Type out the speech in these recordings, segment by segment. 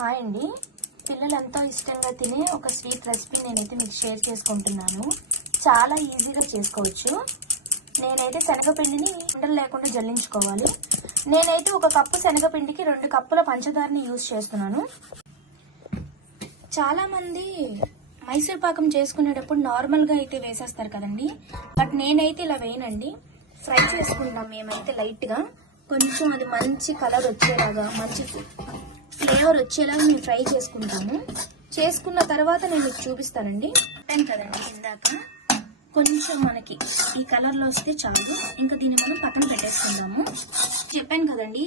Hi అండి. పిల్లలు ఎంతో ఇష్టంగా తినే ఒక స్వీట్ రెసిపీ నేనైతే మీకు షేర్ చేసుకుంటున్నాను. చాలా ఈజీగా చేసుకోవచ్చు. నేనైతే శనగపిండిని ఉండలు లేకుండా జల్లించుకోవాలి. నేనైతే ఒక కప్పు శనగపిండికి రెండు కప్పుల పంచదారని యూజ్ చేస్తున్నాను. చాలామంది మైసూర్ పాకం చేసుకునేటప్పుడు నార్మల్గా అయితే వేసేస్తారు కదండి. బట్ నేనైతే ఇలా వేయనండి. ఫ్రై చేసుకుంటాం మేమైతే లైట్గా. కొంచెం అది మంచి కలర్ వచ్చేలాగా మంచి ఫ్లేవర్ వచ్చేలాగా మేము ఫ్రై చేసుకుంటాము చేసుకున్న తర్వాత నేను మీకు చూపిస్తానండి. చెప్పాను కదండి ఇందాక. కొంచెం మనకి ఈ కలర్లో వస్తే చాలు. ఇంకా దీన్ని మనం పక్కన పెట్టేసుకుందాము. చెప్పాను కదండి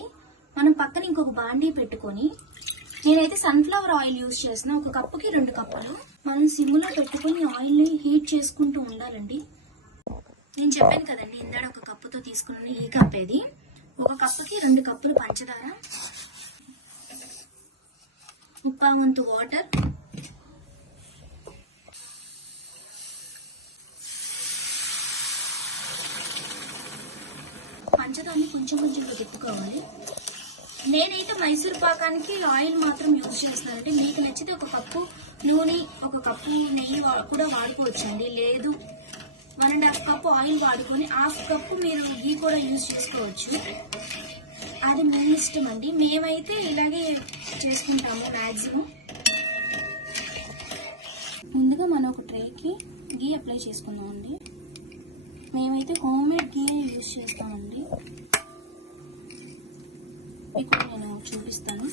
మనం పక్కన ఇంకొక బాండీ పెట్టుకొని నేనైతే సన్ఫ్లవర్ ఆయిల్ యూజ్ చేసిన ఒక కప్పుకి రెండు కప్పులు. మనం సిమ్లో పెట్టుకొని ఆయిల్ని హీట్ చేసుకుంటూ ఉండాలండి. నేను చెప్పాను కదండి ఇందాడ ఒక కప్పుతో తీసుకున్న ఈ కప్పేది. ఒక కప్పుకి రెండు కప్పులు పంచదార. ముప్పా వంతు వాటర్. పంచదాన్ని కొంచెం కొంచెం తిప్పుకోవాలి. నేనైతే మైసూర్ పాకానికి ఆయిల్ మాత్రం యూజ్ చేస్తానంటే మీకు నచ్చితే ఒక కప్పు నూనె ఒక కప్పు నెయ్యి కూడా వాడుకోవచ్చండి. లేదు one and half cup oil వాడుకొని హాఫ్ కప్పు మీరు గీ కూడా యూజ్ చేసుకోవచ్చు. అది మీ ఇష్టం అండి మేమైతే ఇలాగే చేసుకుంటాము మ్యాక్సిమం ముందుగా మనం ఒక ట్రేకి గీ అప్లై చేసుకుందామండి. మేమైతే హోమ్మేడ్ గీ యూజ్ చేస్తామండి. మీకు నేను చూపిస్తాను.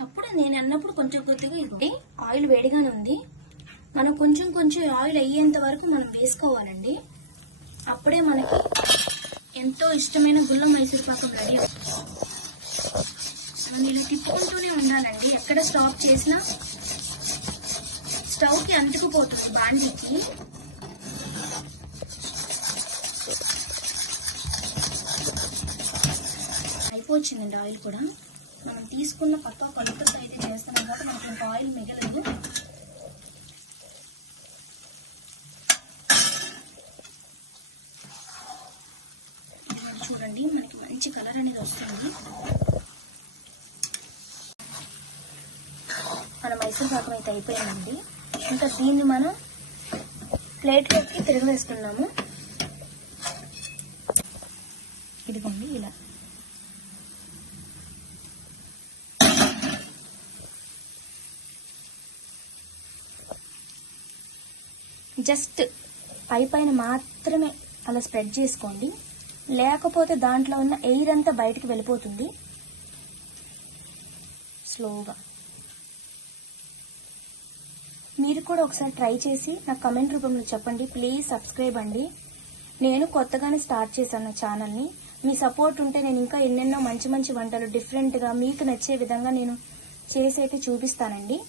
అప్పుడు నేను అన్నప్పుడు కొంచెం కొద్దిగా ఇది ఆయిల్ వేడిగానే ఉంది. మనం కొంచెం కొంచెం ఆయిల్ అయ్యేంత వరకు మనం వేసుకోవాలండి. అప్పుడే మనకి ఎంతో ఇష్టమైన గుల్ల మైసూర్ పాకం రెడీ అవుతుంది. మనం ఇలా తిప్పుకుంటూనే ఉండాలండి. ఎక్కడ స్టాప్ చేసినా స్టవ్కి అంటుకుపోతుంది బాండీకి. అయిపోవచ్చిందండి ఆయిల్ కూడా. మనం తీసుకున్న పక్క కొలతతో అయితే చేస్తున్నాం కాబట్టి మనకు ఆయిల్ మిగలదు ఇది చూడండి మనకి మంచి కలర్ అనేది వస్తుంది. మన మైసూర్ పాకం అయితే అయిపోయిందండి. ఇంకా దీన్ని మనం ప్లేట్లోకి తిరగవేస్తున్నాము ఇదిగోండి ఇలా. జస్ట్ పై పైన మాత్రమే అలా స్ప్రెడ్ చేసుకోండి. లేకపోతే దాంట్లో ఉన్న ఎయిర్ అంతా బయటికి వెళ్ళిపోతుంది. స్లోగా. మీరు కూడా ఒకసారి ట్రై చేసి నాకు కమెంట్ రూపంలో చెప్పండి. ప్లీజ్ సబ్స్క్రైబ్ అండి. నేను కొత్తగానే స్టార్ట్ చేశాను ఛానల్ని. మీ సపోర్ట్ ఉంటే నేను ఇంకా ఎన్నెన్నో మంచి మంచి వంటలు డిఫరెంట్గా మీకు నచ్చే విధంగా నేను చేసి అయితే చూపిస్తానండి.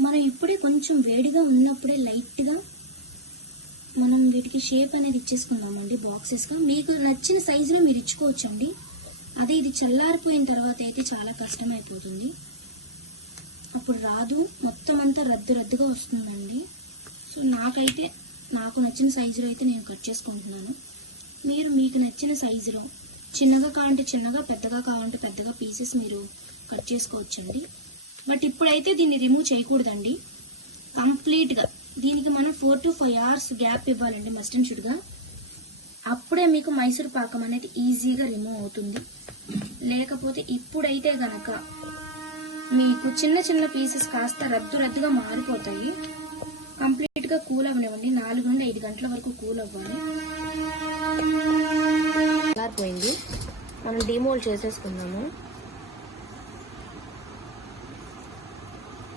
మనం ఇప్పుడే కొంచెం వేడిగా ఉన్నప్పుడే లైట్గా మనం వీటికి షేప్ అనేది ఇచ్చేసుకుందామండి బాక్సెస్గా మీకు నచ్చిన సైజులో మీరు ఇచ్చుకోవచ్చండి. అదే ఇది చల్లారిపోయిన తర్వాత అయితే చాలా కష్టమైపోతుంది. అప్పుడు రాదు. మొత్తం అంతా రద్దు రద్దుగా వస్తుందండి. సో నాకైతే నాకు నచ్చిన సైజులో అయితే నేను కట్ చేసుకుంటున్నాను. మీరు మీకు నచ్చిన సైజులో చిన్నగా కావాలంటే చిన్నగా పెద్దగా కావాలంటే పెద్దగా పీసెస్ మీరు కట్ చేసుకోవచ్చండి. బట్ ఇప్పుడైతే దీన్ని రిమూవ్ చేయకూడదండి. కంప్లీట్గా దీనికి మనం four to five hours gap ఇవ్వాలండి మస్ట్ అండ్ షుడ్గా అప్పుడే మీకు మైసూర్ పాకం అనేది ఈజీగా రిమూవ్ అవుతుంది. లేకపోతే ఇప్పుడైతే గనక మీకు చిన్న చిన్న పీసెస్ కాస్త రద్దు రద్దుగా మారిపోతాయి. కంప్లీట్గా కూల్ అవ్వనివ్వండి నాలుగు నుండి ఐదు గంటల వరకు కూల్ అవ్వాలి. పోయింది. మనం డిమోల్డ్ చేసేసుకుందాము.